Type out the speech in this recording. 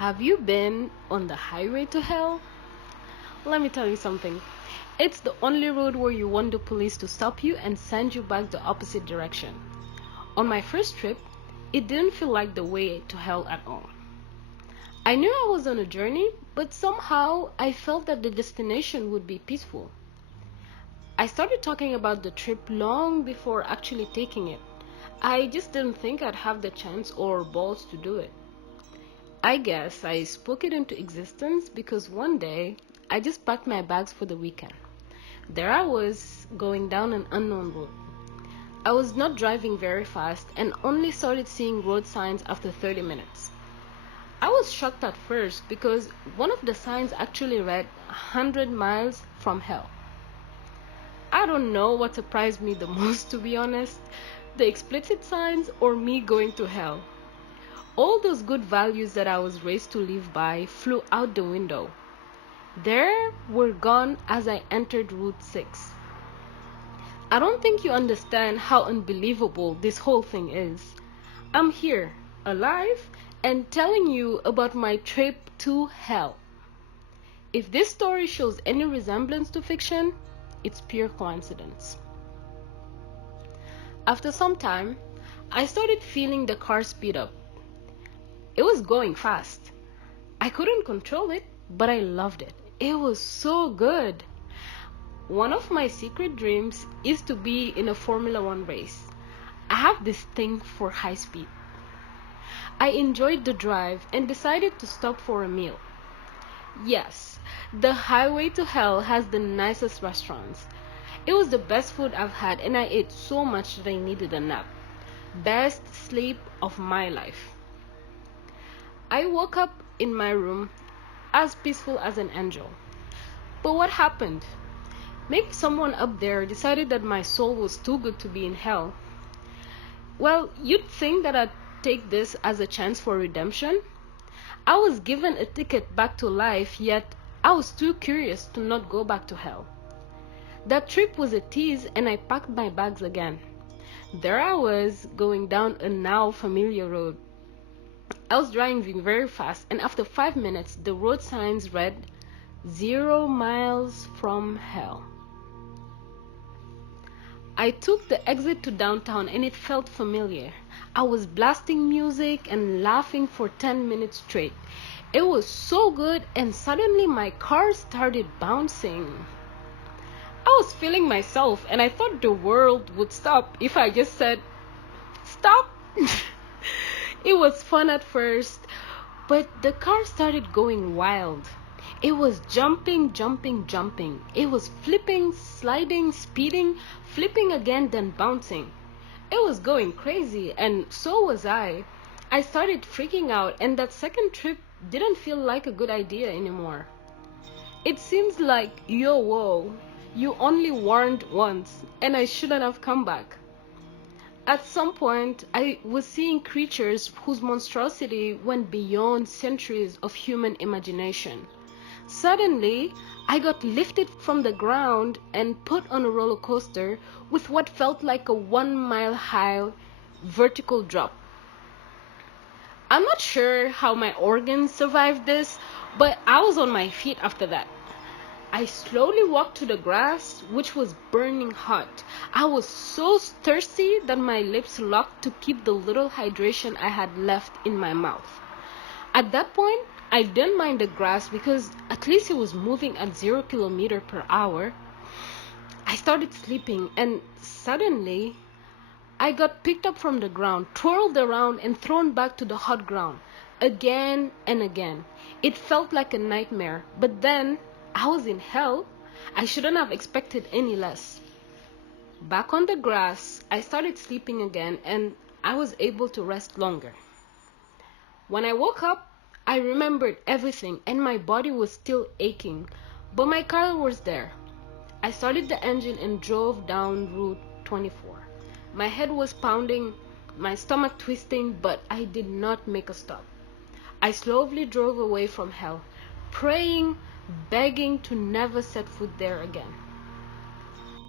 Have you been on the highway to hell? Let me tell you something. It's the only road where you want the police to stop you and send you back the opposite direction. On my first trip, it didn't feel like the way to hell at all. I knew I was on a journey, but somehow I felt that the destination would be peaceful. I started talking about the trip long before actually taking it. I just didn't think I'd have the chance or balls to do it. I guess I spoke it into existence because one day I just packed my bags for the weekend. There I was, going down an unknown road. I was not driving very fast and only started seeing road signs after 30 minutes. I was shocked at first because one of the signs actually read 100 miles from hell. I don't know what surprised me the most, to be honest, the explicit signs or me going to hell. All those good values that I was raised to live by flew out the window. They were gone as I entered Route 6. I don't think you understand how unbelievable this whole thing is. I'm here, alive, and telling you about my trip to hell. If this story shows any resemblance to fiction, it's pure coincidence. After some time, I started feeling the car speed up. It was going fast. I couldn't control it, but I loved it. It was so good. One of my secret dreams is to be in a Formula One race. I have this thing for high speed. I enjoyed the drive and decided to stop for a meal. Yes, the highway to hell has the nicest restaurants. It was the best food I've had and I ate so much that I needed a nap. Best sleep of my life. I woke up in my room as peaceful as an angel. But what happened? Maybe someone up there decided that my soul was too good to be in hell. Well, you'd think that I'd take this as a chance for redemption. I was given a ticket back to life, yet I was too curious to not go back to hell. That trip was a tease and I packed my bags again. There I was, going down a now familiar road. I was driving very fast and after 5 minutes the road signs read 0 miles from hell. I took the exit to downtown and it felt familiar. I was blasting music and laughing for 10 minutes straight. It was so good and suddenly my car started bouncing. I was feeling myself and I thought the world would stop if I just said, "Stop!" It was fun at first, but the car started going wild. It was jumping, jumping, jumping. It was flipping, sliding, speeding, flipping again, then bouncing. It was going crazy, and so was I. I started freaking out, and that second trip didn't feel like a good idea anymore. It seems like, yo, whoa, you only warned once, and I shouldn't have come back. At some point, I was seeing creatures whose monstrosity went beyond centuries of human imagination. Suddenly, I got lifted from the ground and put on a roller coaster with what felt like a 1-mile high vertical drop. I'm not sure how my organs survived this, but I was on my feet after that. I slowly walked to the grass, which was burning hot. I was so thirsty that my lips locked to keep the little hydration I had left in my mouth. At that point, I didn't mind the grass because at least it was moving at 0 kilometers per hour. I started sleeping and suddenly I got picked up from the ground, twirled around and thrown back to the hot ground again and again. It felt like a nightmare, but then I was in hell. I shouldn't have expected any less. Back on the grass, I started sleeping again and I was able to rest longer. When I woke up, I remembered everything and my body was still aching, but my car was there. I started the engine and drove down Route 24. My head was pounding, my stomach twisting, but I did not make a stop. I slowly drove away from hell, praying, begging to never set foot there again.